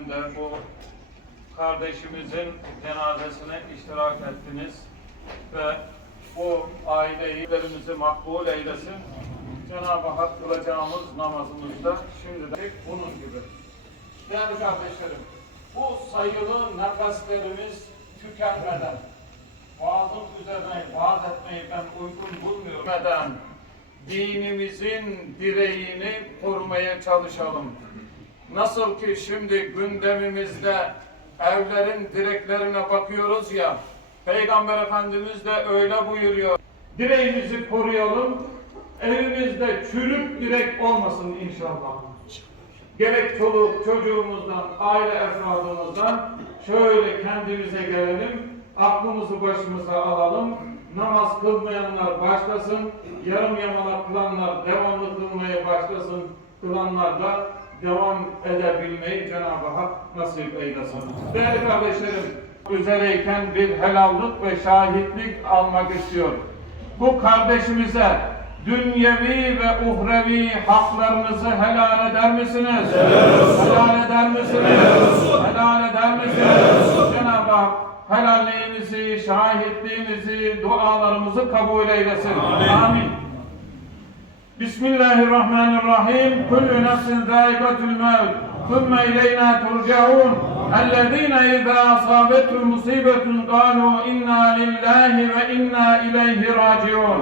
gününde bu kardeşimizin cenazesine iştirak ettiniz ve bu ailelerimizi makbul eylesin. Cenab-ı Hak kılacağımız namazımızda şimdi de bunun gibi. Değerli kardeşlerim, bu sayılı nefeslerimiz tükenmeden, vaazın üzerine vaaz etmeyi ben uygun bulmuyorum. Dinimizin direğini korumaya çalışalım. Nasıl ki şimdi gündemimizde evlerin direklerine bakıyoruz ya, Peygamber Efendimiz de öyle buyuruyor. Direğimizi koruyalım, evimizde çürük direk olmasın inşallah. Gerek çoluk çocuğumuzdan, aile efradımızdan şöyle kendimize gelelim, aklımızı başımıza alalım, namaz kılmayanlar başlasın, yarım yamalak kılanlar devamlı kılmaya başlasın, kılanlar da devam edebilmeyi Cenab-ı Hak nasip eylesin. Değerli kardeşlerim, üzereyken bir helallık ve şahitlik almak istiyor. Bu kardeşimize dünyevi ve uhrevi haklarınızı helal eder misiniz? Helal eder misiniz? Helal eder misiniz? Cenab-ı Hak helalliğinizi, şahitliğinizi, dualarımızı kabul eylesin. Amin. Bismillahirrahmanirrahim. Kullu nefsin zâikatul mevt. Thumme ileyna turcaun. Ellezîne izâ asâbetun musibetun kâlu inna lillahi ve inna ileyhi raciun.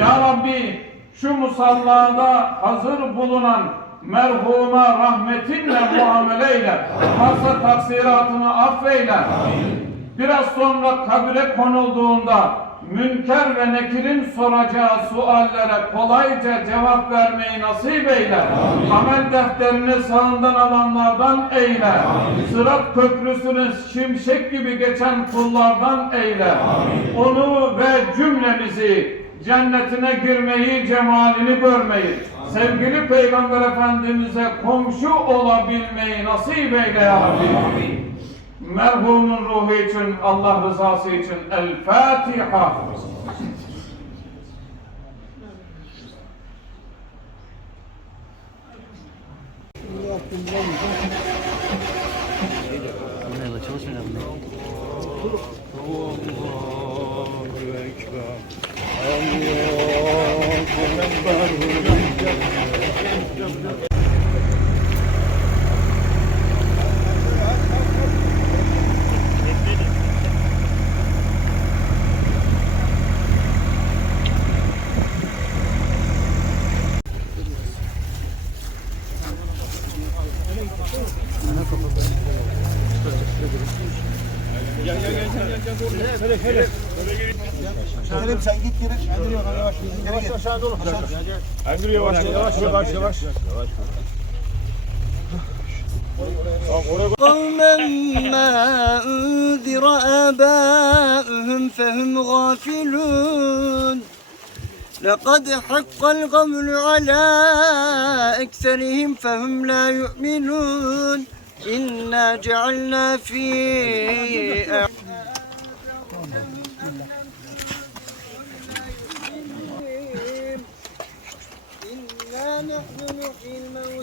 Ya Rabbi şu musallada hazır bulunan merhuma rahmetinle muamele eyle. Varsa taksiratını affeyle. Amin biraz sonra kabire konulduğunda Münker ve Nekir'in soracağı suallere kolayca cevap vermeyi nasip eyle. Amel defterini sağından alanlardan eyle. Sırat köprüsünü şimşek gibi geçen kullardan eyle. Onu ve cümlemizi cennetine girmeyi, cemalini görmeyi, sevgili Peygamber Efendimiz'e komşu olabilmeyi nasip eyle ya Rabbi. Merhumun ruhu için, Allah rızası için El Fatiha. Bunlarla قوما ما أنذر آباءهم فهم غافلون لقد حق القول على أكثرهم فهم لا يؤمنون إنا جعلنا في إنا نحن نحيي الموتى.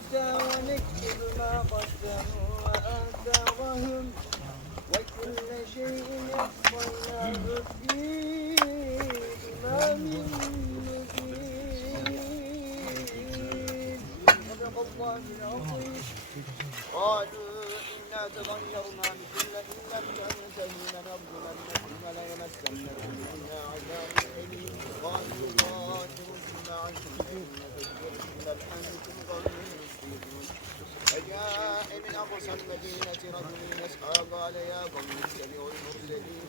صدق الله العظيم قالوا إنا تغيرنا بكل إن لم تنتهي لنرجو لنكن ليمسنكم منا عذاب أليم قالوا قاتلوا معكم إن تكفروا لأنتم قوم مسلمون فجاء من أقصى المدينة رجل يسعى قال يا قوم اتبعوا المرسلين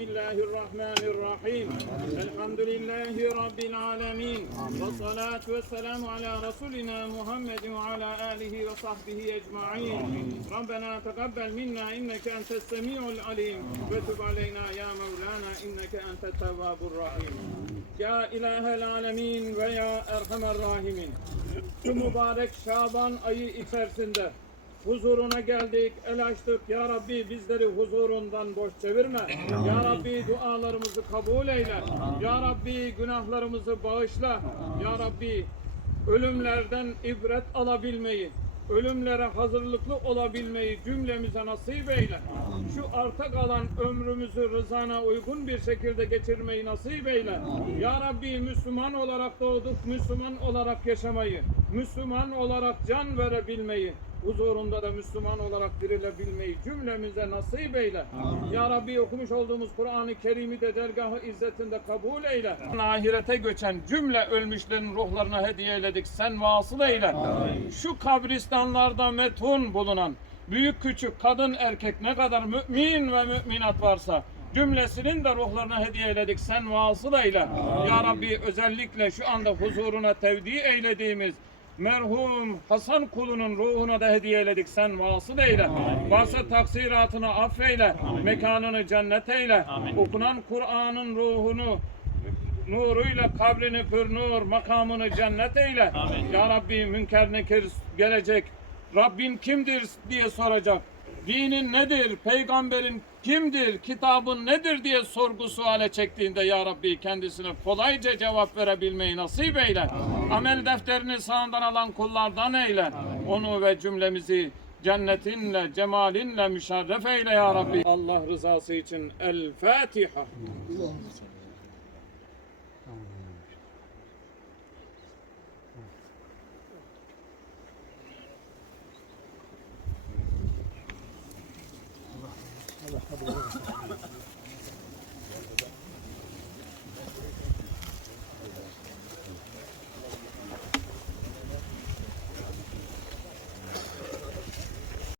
Bismillahirrahmanirrahim. Elhamdülillahi Rabbil alemin. Ve salatu ve selamu ala Resulina Muhammed ve ala alihi ve sahbihi ecma'in. Rabbena tegabbel minna inneke entes semi'ul alim. Ve tub aleyna ya Mevlana inneke entes tevvabur rahim. Ya ilahel alemin ve ya erhamer rahimin. Şu mübarek Şaban ayı içerisinde huzuruna geldik, el açtık. Ya Rabbi bizleri huzurundan boş çevirme. Ya Rabbi dualarımızı kabul eyle. Ya Rabbi günahlarımızı bağışla. Ya Rabbi ölümlerden ibret alabilmeyi, ölümlere hazırlıklı olabilmeyi cümlemize nasip eyle. Şu arta kalan ömrümüzü rızana uygun bir şekilde geçirmeyi nasip eyle. Ya Rabbi Müslüman olarak doğduk, Müslüman olarak yaşamayı, Müslüman olarak can verebilmeyi, huzurunda da Müslüman olarak dirilebilmeyi cümlemize nasip eyle. Ya Rabbi okumuş olduğumuz Kur'an-ı Kerim'i de dergahı izzetinde kabul eyle. Ahirete göçen cümle ölmüşlerin ruhlarına hediye eyledik. Sen vasıl eyle. Şu kabristanlarda metun bulunan büyük küçük kadın erkek ne kadar mümin ve müminat varsa cümlesinin de ruhlarına hediye eyledik. Sen vasıl eyle. Ya Rabbi özellikle şu anda huzuruna tevdi eylediğimiz merhum Hasan kulunun ruhuna da hediye eyledik. Sen vasıl eyle. Varsa taksiratını affeyle. Mekanını cennet eyle. Okunan Kur'an'ın ruhunu nuruyla kabrini pür nur, makamını cennet eyle. Ya Rabbi münker nekir gelecek. Rabbin kimdir diye soracak. Dinin nedir? Peygamberin kimdir? Kitabın nedir diye sorgu suale çektiğinde ya Rabbi kendisine kolayca cevap verebilmeyi nasip eyle. Amel defterini sağından alan kullardan eyle. Onu ve cümlemizi cennetinle, cemalinle müşerref eyle ya Rabbi. Allah rızası için El Fatiha.